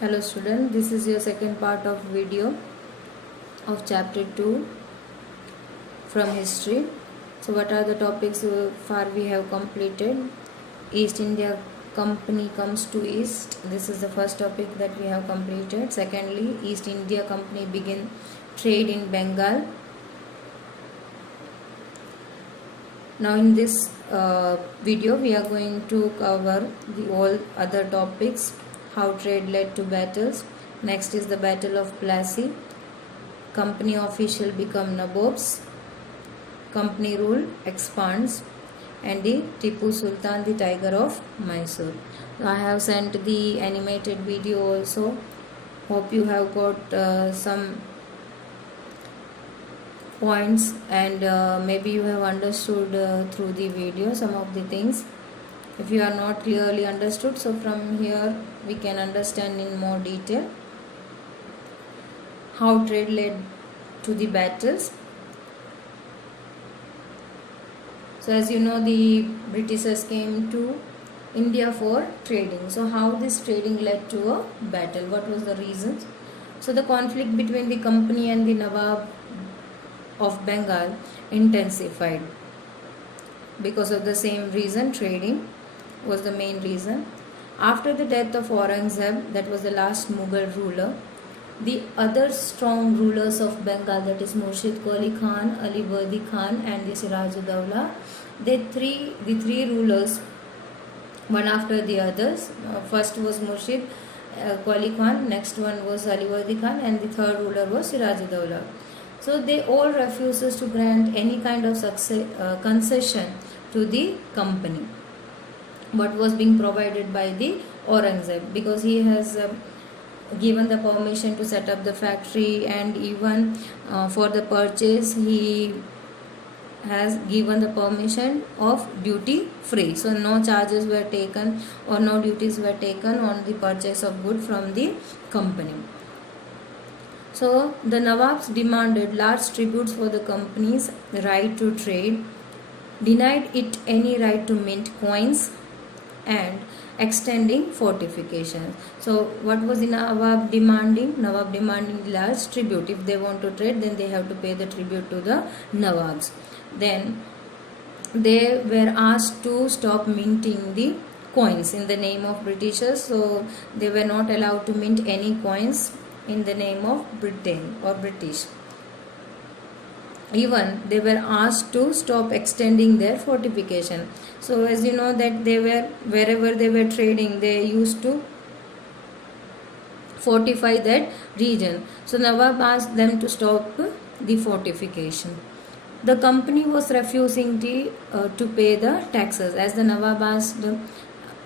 Hello student, this is your second part of video of chapter 2 from history. So what are the topics so far we have completed? East India Company comes to East. This is the first topic that we have completed. Secondly, East India Company begin trade in Bengal. Now in this video we are going to cover the all other topics. How trade led to battles. Next is the Battle of Plassey. Company official become Nabobs. Company rule expands. And the Tipu Sultan, the Tiger of Mysore. I have sent the animated video also. Hope you have got some points and maybe you have understood through the video some of the things. If you are not clearly understood, so from here we can understand in more detail how trade led to the battles. So as you know, the Britishers came to India for trading. So how this trading led to a battle? What was the reasons? So the conflict between the company and the Nawab of Bengal intensified. Because of the same reason, trading was the main reason. After the death of Aurangzeb, that was the last Mughal ruler, the other strong rulers of Bengal, that is Murshid Qali Khan, Ali Berdi Khan and the Siraj-ud-Dawla, the three rulers, one after the others. First was Murshid Qali Khan, next one was Ali Berdi Khan and the third ruler was Siraj-ud-Dawla. So they all refuses to grant any kind of concession to the company what was being provided by the Aurangzeb, because he has given the permission to set up the factory, and even for the purchase he has given the permission of duty free. So no charges were taken or no duties were taken on the purchase of good from the company. So the Nawabs demanded large tributes for the company's right to trade, denied it any right to mint coins, and extending fortifications. So what was the Nawab demanding? Nawab demanding large tribute. If they want to trade, then they have to pay the tribute to the Nawabs. Then they were asked to stop minting the coins in the name of Britishers. So they were not allowed to mint any coins in the name of Britain or British. Even they were asked to stop extending their fortification. So as you know that they were, wherever they were trading, they used to fortify that region. So Nawab asked them to stop the fortification. The company was refusing to pay the taxes, as the Nawab asked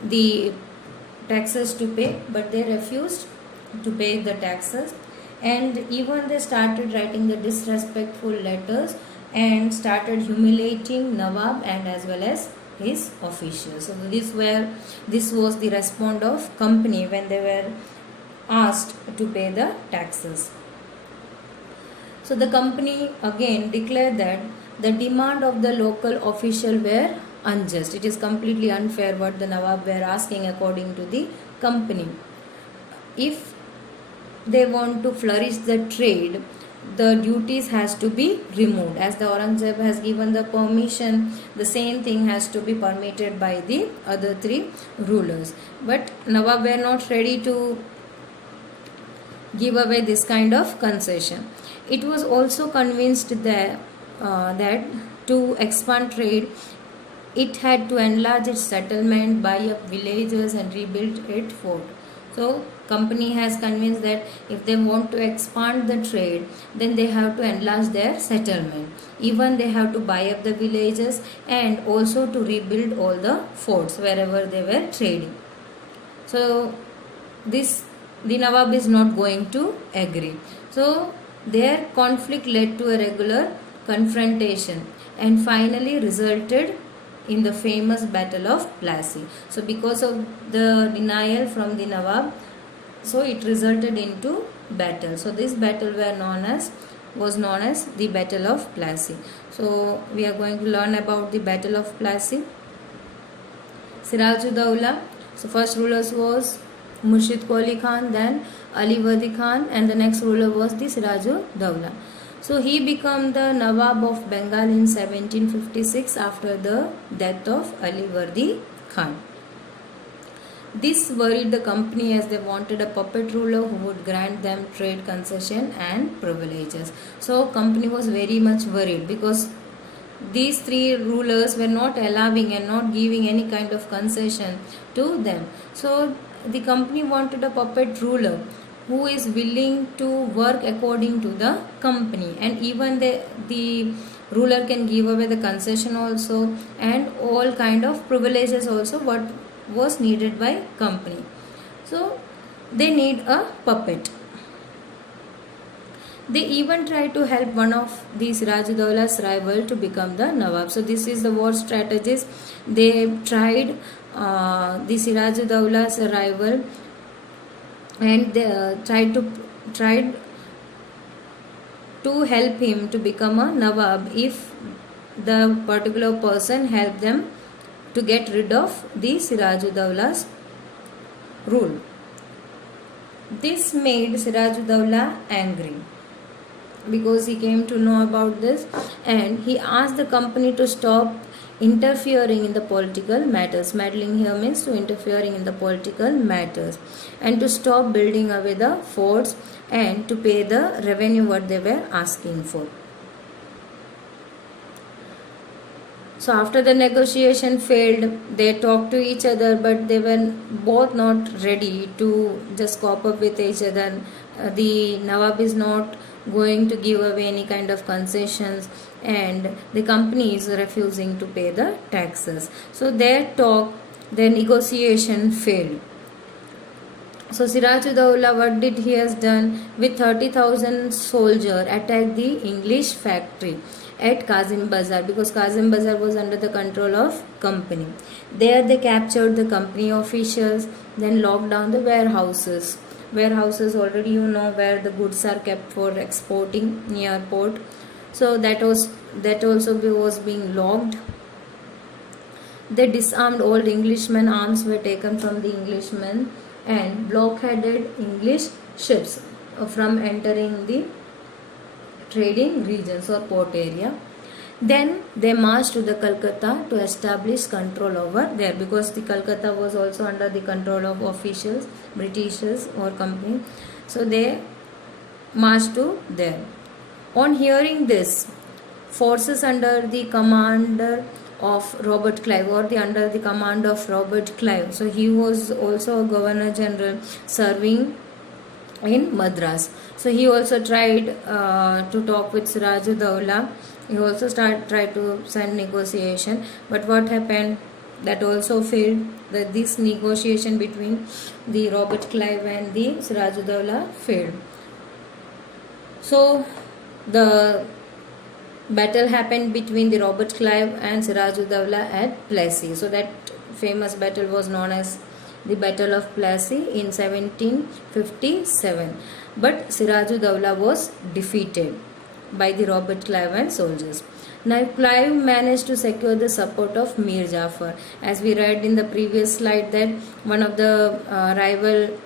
the taxes to pay, but they refused to pay the taxes. And even they started writing the disrespectful letters and started humiliating Nawab and as well as his officials. So this was the response of company when they were asked to pay the taxes. So the company again declared that the demand of the local official were unjust. It is completely unfair what the Nawab were asking according to the company. If they want to flourish the trade, the duties has to be removed. As the Aurangzeb has given the permission, the same thing has to be permitted by the other three rulers. But Nawab were not ready to give away this kind of concession. It was also convinced that to expand trade, it had to enlarge its settlement, buy up villages and rebuild its fort. So company has convinced that if they want to expand the trade, then they have to enlarge their settlement. Even they have to buy up the villages and also to rebuild all the forts wherever they were trading. So the Nawab is not going to agree. So their conflict led to a regular confrontation and finally resulted in the famous Battle of Plassey. So because of the denial from the Nawab, so it resulted into battle. So this battle was known as the Battle of Plassey. So we are going to learn about the Battle of Plassey. Siraj-ud-Dawla. So first rulers was Murshid Qoli Khan, then Ali Wadi Khan, and the next ruler was the Sirajud-Dawla. So he became the Nawab of Bengal in 1756 after the death of Ali Wadi Khan. This worried the company as they wanted a puppet ruler who would grant them trade concession and privileges. So company was very much worried because these three rulers were not allowing and not giving any kind of concession to them. So the company wanted a puppet ruler who is willing to work according to the company, and even the ruler can give away the concession also and all kind of privileges also what was needed by company. So they need a puppet. They even tried to help one of the Sirajud-Dawla's rival to become the Nawab. So this is the war strategies. They tried the Sirajud-Dawla's rival, and they tried to help him to become a Nawab if the particular person helped them to get rid of the Sirajud-Dawla's rule. This made Sirajud-Dawla angry because he came to know about this, and he asked the company to stop interfering in the political matters. Meddling here means to interfering in the political matters, and to stop building away the forts and to pay the revenue what they were asking for. So after the negotiation failed, they talked to each other, but they were both not ready to just cope up with each other. The Nawab is not going to give away any kind of concessions, and the company is refusing to pay the taxes. So their negotiation failed. So Sirajud-Dawla, what did he has done? With 30,000 soldiers attacked the English factory at Kazim Bazar, because Kazim Bazar was under the control of company. There they captured the company officials, then locked down the warehouses. Warehouses, already you know where the goods are kept for exporting near port. So that also was being locked. They disarmed old Englishmen. Arms were taken from the Englishmen and blockaded English ships from entering the trading regions or port area. Then they marched to the Calcutta to establish control over there, because the Calcutta was also under the control of officials, Britishers or company. So they marched to there. On hearing this, forces under the commander of Robert Clive, or under the command of Robert Clive. So he was also a Governor General serving in Madras. So he also tried to talk with Sirajud-Dawla. He also tried to send negotiation, but what happened? That also failed. That this negotiation between the Robert Clive and the Sirajud-Dawla failed. So the battle happened between the Robert Clive and Sirajud-Dawla at Plassey. So that famous battle was known as the Battle of Plassey in 1757. But Sirajud-Dawla was defeated by the Robert Clive and soldiers. Now Clive managed to secure the support of Mir Jafar. As we read in the previous slide that one of the rival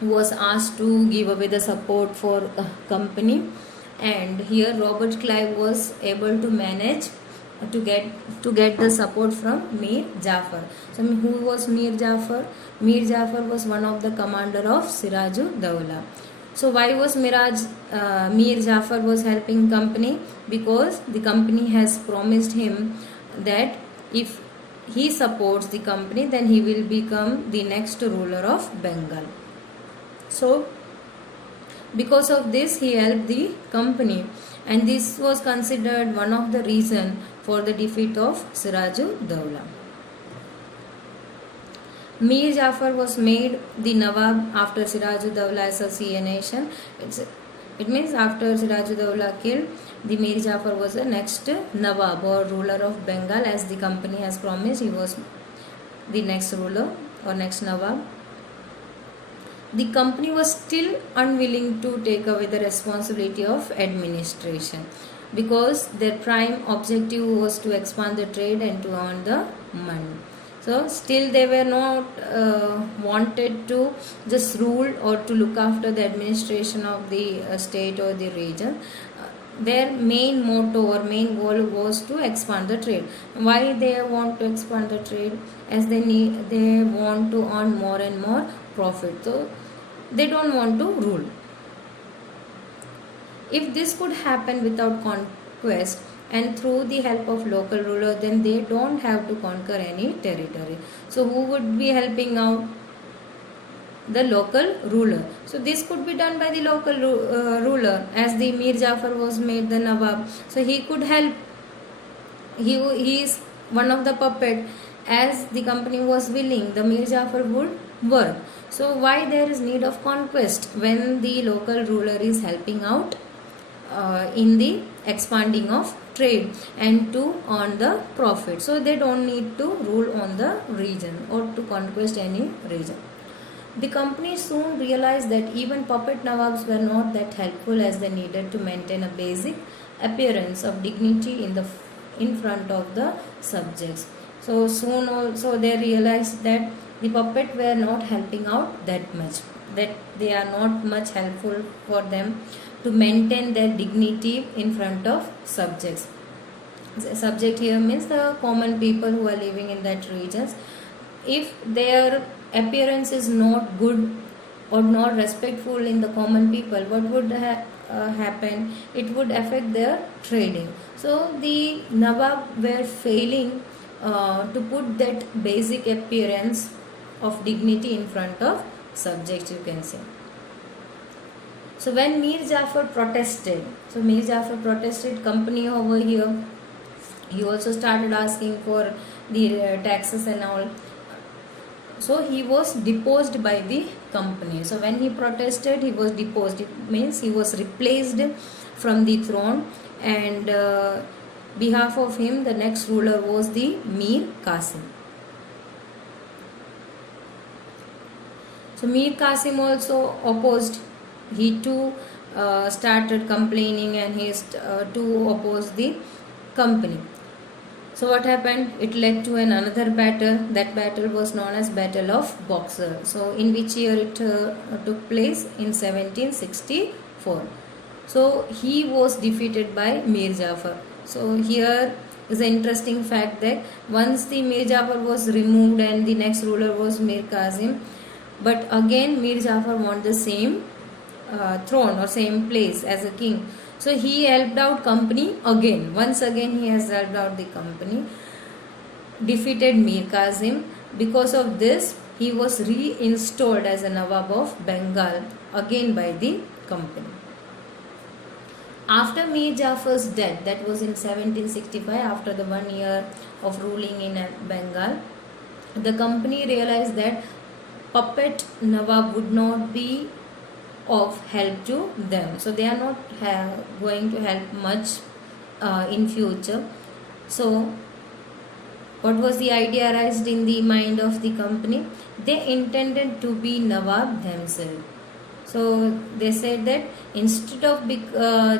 was asked to give away the support for company, and here Robert Clive was able to manage to get the support from Mir Jafar. So who was Mir Jafar? Mir Jafar was one of the commander of Sirajud-Dawla. So why was Mir Jafar was helping company? Because the company has promised him that if he supports the company, then he will become the next ruler of Bengal. So because of this, he helped the company, and this was considered one of the reason for the defeat of Sirajud-Dawla. Mir Jafar was made the Nawab after Sirajud-Dawla assassination. It means after Sirajud-Dawla killed, the Mir Jafar was the next Nawab or ruler of Bengal, as the company has promised. He was the next ruler or next Nawab. The company was still unwilling to take away the responsibility of administration, because their prime objective was to expand the trade and to earn the money. So still they were not wanted to just rule or to look after the administration of the state or the region. Their main motto or main goal was to expand the trade. Why they want to expand the trade? As they want to earn more and more profit. So they don't want to rule. If this could happen without conquest and through the help of local rulers, then they don't have to conquer any territory. So who would be helping out? The local ruler. So this could be done by the local ruler, as the Mir Jafar was made the Nawab. So he could help. He is one of the puppet. As the company was willing, the Mir Jafar would work. So why there is need of conquest when the local ruler is helping out in the expanding of trade and to earn the profit? So they don't need to rule on the region or to conquest any region. The company soon realized that even puppet Nawabs were not that helpful, as they needed to maintain a basic appearance of dignity in front of the subjects. So soon also they realized that the puppet were not helping out that much, that they are not much helpful for them to maintain their dignity in front of subjects. The subject here means the common people who are living in that regions. If their appearance is not good or not respectful in the common people, what would happen? It would affect their trading. So the Nawab were failing to put that basic appearance of dignity in front of subjects, you can say. So when Mir Jafar protested, company over here, he also started asking for the taxes and all. So he was deposed by the company. So when he protested, he was deposed. It means he was replaced from the throne, and behalf of him, the next ruler was the Mir Qasim. So Mir Qasim also opposed. He too started complaining, and he too opposed the company. So what happened? It led to another battle. That battle was known as Battle of Boxer. So in which year it took place? In 1764. So he was defeated by Mir Jafar. So here is an interesting fact that once the Mir Jafar was removed and the next ruler was Mir Qasim, but again Mir Jafar won the same throne or same place as a king. So he helped out company again. Once again he has helped out the company, defeated Mir Qasim. Because of this, he was reinstalled as a Nawab of Bengal again by the company. After Mir Jafar's death, that was in 1765, after the 1 year of ruling in Bengal, the company realized that puppet Nawab would not be of help to them. So they are not going to help much in future. So what was the idea raised in the mind of the company? They intended to be Nawab themselves. So they said that instead of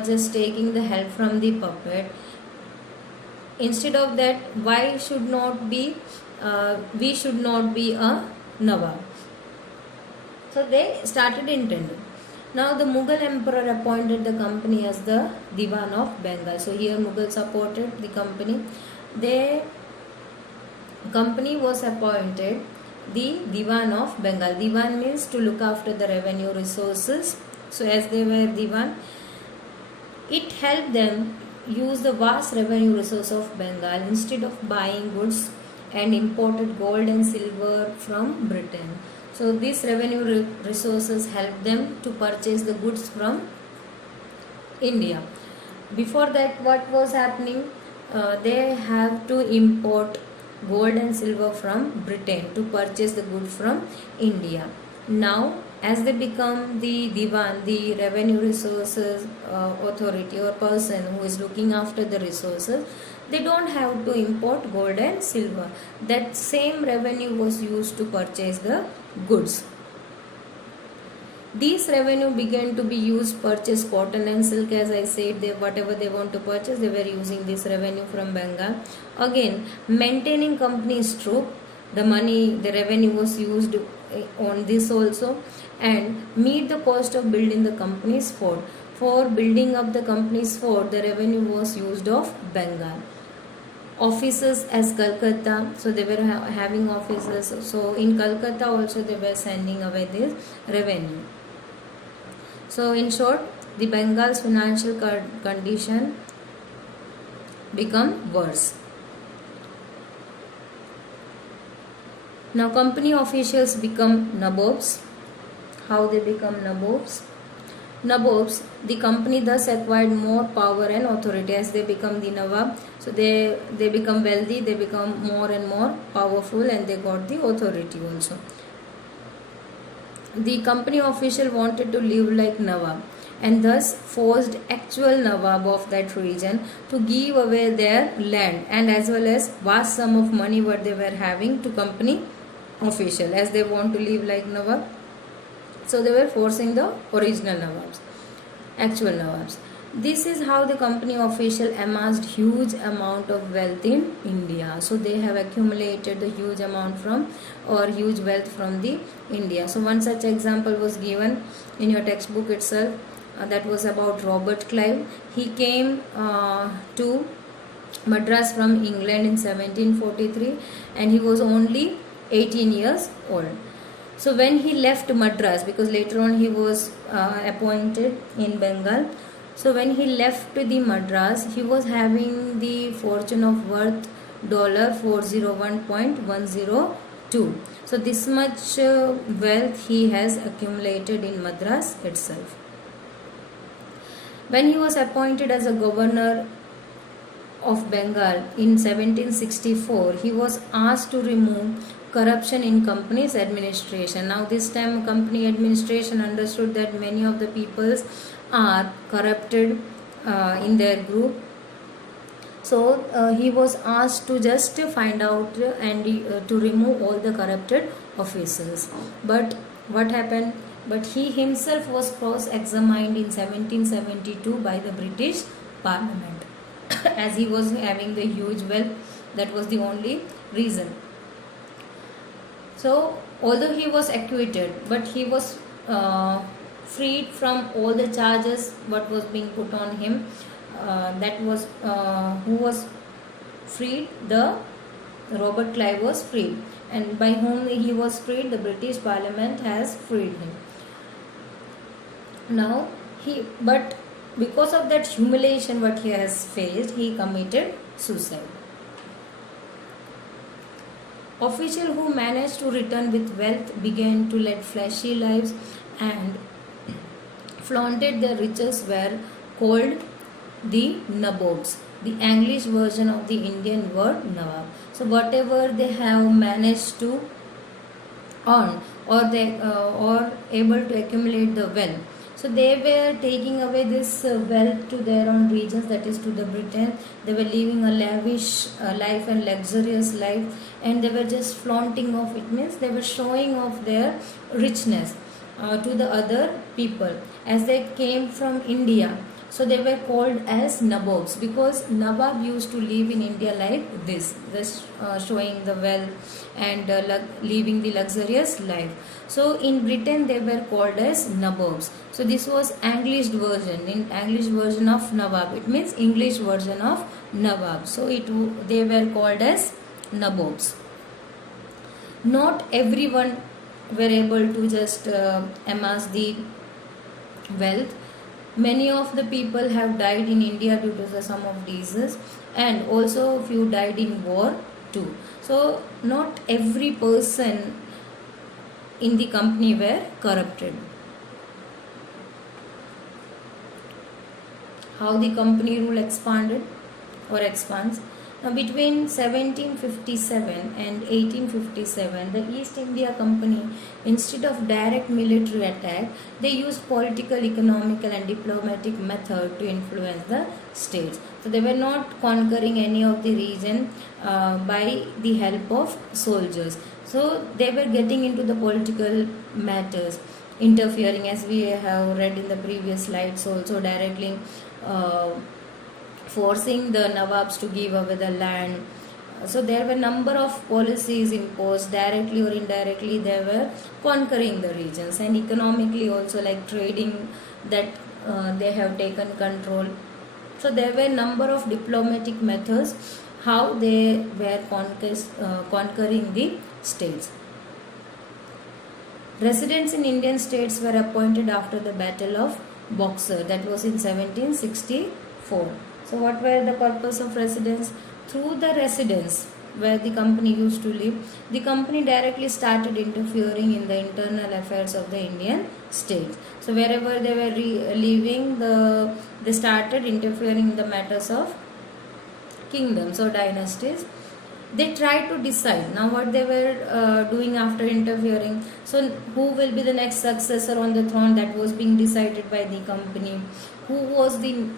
just taking the help from the puppet, instead of that, why should not be we should not be a Nawab? So they started intending. Now the Mughal emperor appointed the company as the Diwan of Bengal. So here Mughal supported the company. The company was appointed the Diwan of Bengal. Diwan means to look after the revenue resources. So as they were Diwan, it helped them use the vast revenue resource of Bengal instead of buying goods and imported gold and silver from Britain. So these revenue resources helped them to purchase the goods from India. Before that, what was happening? They have to import gold and silver from Britain to purchase the goods from India. Now, as they become the Diwan, the revenue resources authority or person who is looking after the resources, they don't have to import gold and silver. That same revenue was used to purchase the goods. These revenue began to be used purchase cotton and silk. As I said, whatever they want to purchase, they were using this revenue from Bengal. Again, maintaining company's troop, the money, the revenue was used on this also. And meet the cost of building the company's fort. For building up the company's fort, the revenue was used of Bengal. Offices as Calcutta, so they were having offices. So in Calcutta also they were sending away this revenue. So in short, the Bengal's financial condition become worse. Now company officials become nabobs. How they become nabobs? Nabobs, the company thus acquired more power and authority as they become the Nawab. So they become wealthy, they become more and more powerful, and they got the authority also. The company official wanted to live like Nawab and thus forced actual Nawab of that region to give away their land and as well as vast sum of money what they were having to company official, as they want to live like Nawab. So they were forcing the original Nawabs, actual Nawabs. This is how the company official amassed huge amount of wealth in India. So they have accumulated the huge amount from, or huge wealth from the India. So one such example was given in your textbook itself. That was about Robert Clive. He came to Madras from England in 1743 and he was only 18 years old. So when he left Madras, because later on he was appointed in Bengal. So when he left the Madras, he was having the fortune of worth $401.102. So this much wealth he has accumulated in Madras itself. When he was appointed as a governor of Bengal in 1764, he was asked to remove corruption in company's administration. Now this time company administration understood that many of the peoples are corrupted in their group. So he was asked to just find out and to remove all the corrupted officers. But what happened? But he himself was cross-examined in 1772 by the British Parliament as he was having the huge wealth. That was the only reason. So although he was acquitted, but he was freed from all the charges what was being put on him. That was who was freed? The Robert Clive was freed, and by whom he was freed? The British Parliament has freed him. Now but because of that humiliation what he has faced, he committed suicide. Officials who managed to return with wealth began to lead flashy lives and flaunted their riches were called the nabobs, the English version of the Indian word nawab. So whatever they have managed to earn, or they or able to accumulate the wealth, so they were taking away this wealth to their own regions, that is to the Britain. They were living a lavish life and luxurious life, and they were just flaunting off. It means they were showing off their richness to the other people as they came from India. So they were called as nabobs because Nawab used to live in India like this, just showing the wealth and living the luxurious life. So in Britain they were called as nabobs. So this was English version, in English version of Nawab. It means English version of Nawab. So they were called as nabobs. Not everyone were able to just amass the wealth. Many of the people have died in India due to some of diseases, and also few died in war too. So not every person in the company were corrupted. How the company rule expanded or expands? Now, between 1757 and 1857, the East India Company, instead of direct military attack, they used political, economical and diplomatic method to influence the states. So they were not conquering any of the region by the help of soldiers. So they were getting into the political matters, interfering, as we have read in the previous slides, also directly forcing the Nawabs to give away the land, So there were number of policies imposed directly or indirectly. They were conquering the regions, and economically also, like trading, that they have taken control. So there were number of diplomatic methods how they were conquering the states. Residents in Indian states were appointed after the Battle of Boxer, that was in 1764. So what were the purpose of residence? Through the residence where the company used to live, the company directly started interfering in the internal affairs of the Indian states. So wherever they were living, they started interfering in the matters of kingdoms or dynasties. They tried to decide now what they were doing after interfering. So who will be the next successor on the throne? That was being decided by the company. Who was the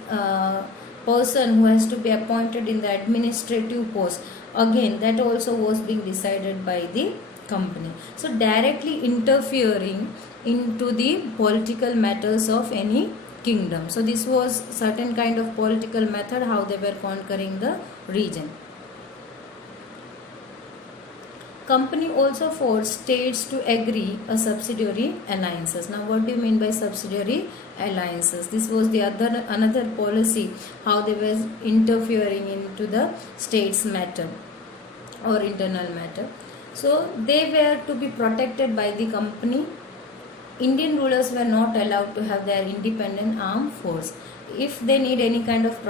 person who has to be appointed in the administrative post? Again, that also was being decided by the company. So directly interfering into the political matters of any kingdom. So this was certain kind of political method how they were conquering the region. Company also forced states to agree a subsidiary alliances. Now what do you mean by subsidiary alliances? This was the another policy how they were interfering into the states matter or internal matter. So they were to be protected by the company. Indian rulers were not allowed to have their independent armed force. If they need any kind of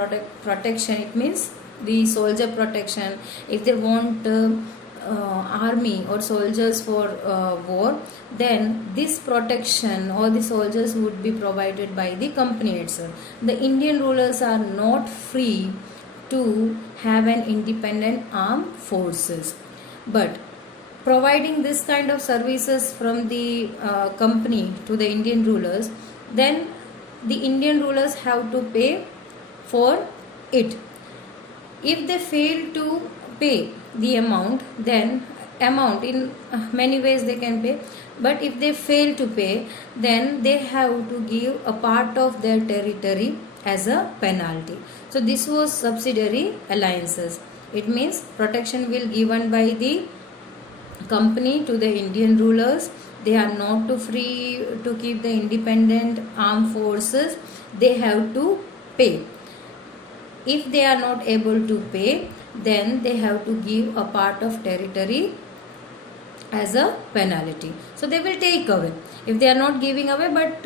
protection, it means the soldier protection. If they want army or soldiers for war, then this protection or the soldiers would be provided by the company itself. The Indian rulers are not free to have an independent armed forces, but providing this kind of services from the company to the Indian rulers, then the Indian rulers have to pay for it. If they fail to pay the amount, then amount in many ways they can pay, but if they fail to pay, then they have to give a part of their territory as a penalty. So this was subsidiary alliances. It means protection will given by the company to the Indian rulers. They are not too free to keep the independent armed forces. They have to pay. If they are not able to pay, then they have to give a part of territory as a penalty. So they will take away. If they are not giving away, but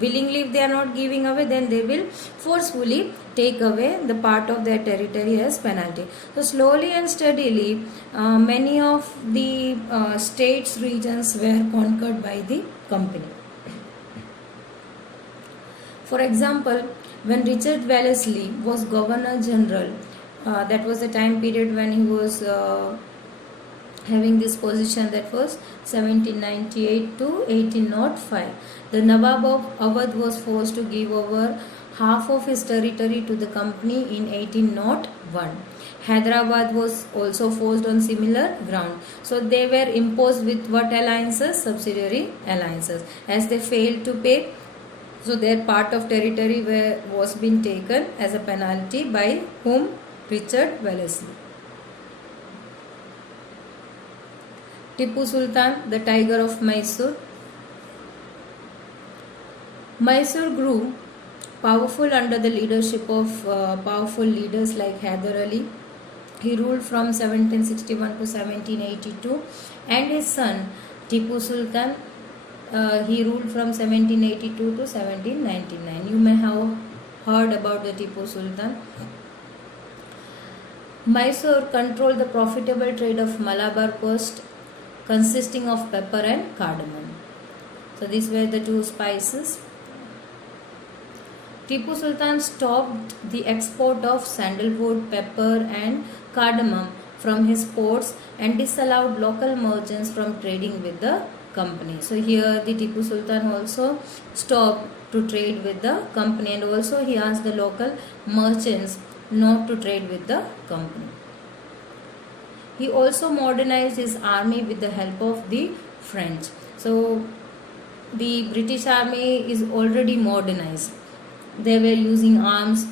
willingly if they are not giving away, then they will forcefully take away the part of their territory as penalty. So slowly and steadily, many of the states, regions were conquered by the company. For example, when Richard Wellesley was Governor General, that was the time period when he was having this position, that was 1798 to 1805. The Nawab of Awadh was forced to give over half of his territory to the company in 1801. Hyderabad was also forced on similar ground. So they were imposed with what alliances? Subsidiary alliances. As they failed to pay, so their part of territory was being taken as a penalty by whom? Richard Wellesley. Tipu Sultan, the Tiger of Mysore. Mysore grew powerful under the leadership of powerful leaders like Hyder Ali. He ruled from 1761 to 1782, and his son Tipu Sultan, he ruled from 1782 to 1799. You may have heard about the Tipu Sultan. Mysore controlled the profitable trade of Malabar coast, consisting of pepper and cardamom. So these were the two spices. Tipu Sultan stopped the export of sandalwood, pepper and cardamom from his ports and disallowed local merchants from trading with the company. So here the Tipu Sultan also stopped to trade with the company, and also he asked the local merchants not to trade with the company. He also modernized his army with the help of the French. So the British army is already modernized. They were using arms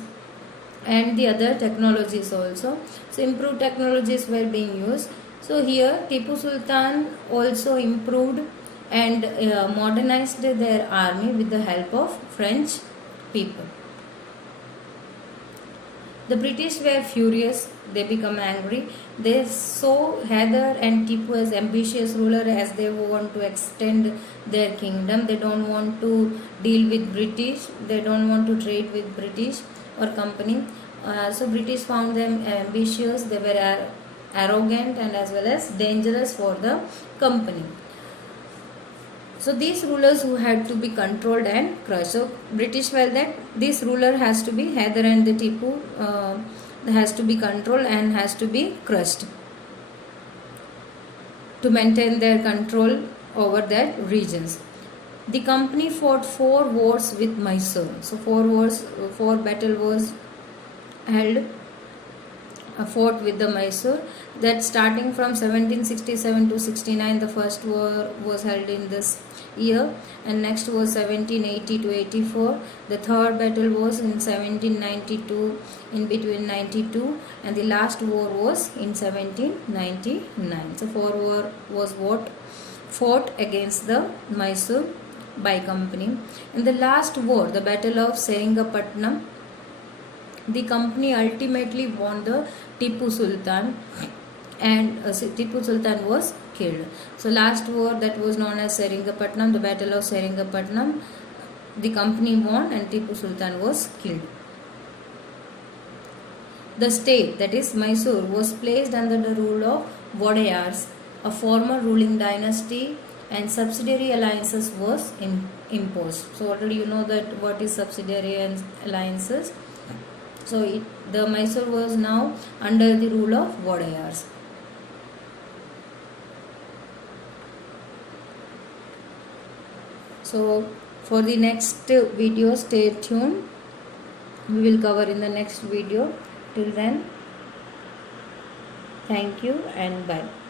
and the other technologies also. So improved technologies were being used. So here Tipu Sultan also improved and modernized their army with the help of French people. The British were furious, they become angry. They saw Hyder and Tipu as ambitious ruler, as they want to extend their kingdom. They don't want to deal with British, they don't want to trade with British or company. So British found them ambitious, they were arrogant and as well as dangerous for the company. So these rulers who had to be controlled and crushed. So British felt that this ruler has to be Hyder and the Tipu has to be controlled and has to be crushed to maintain their control over their regions. The company fought 4 wars with Mysore. So 4 battle wars held fought with the Mysore. That starting from 1767 to 69, the first war was held in this year, and next was 1780 to 84. The third battle was in 1792, in between 92, and the last war was in 1799. So 4 war was fought against the Mysore by company. In the last war, the battle of Seringapatnam, the company ultimately won the Tipu Sultan, and Tipu Sultan was killed. So last war, that was known as Seringapatnam, the battle of Seringapatnam, the company won and Tipu Sultan was killed. The state, that is Mysore, was placed under the rule of Wadayars, a former ruling dynasty, and subsidiary alliances was imposed. So already you know that what is subsidiary alliances. So the Mysore was now under the rule of Wadayars. So for the next video, stay tuned. We will cover in the next video. Till then, thank you and bye.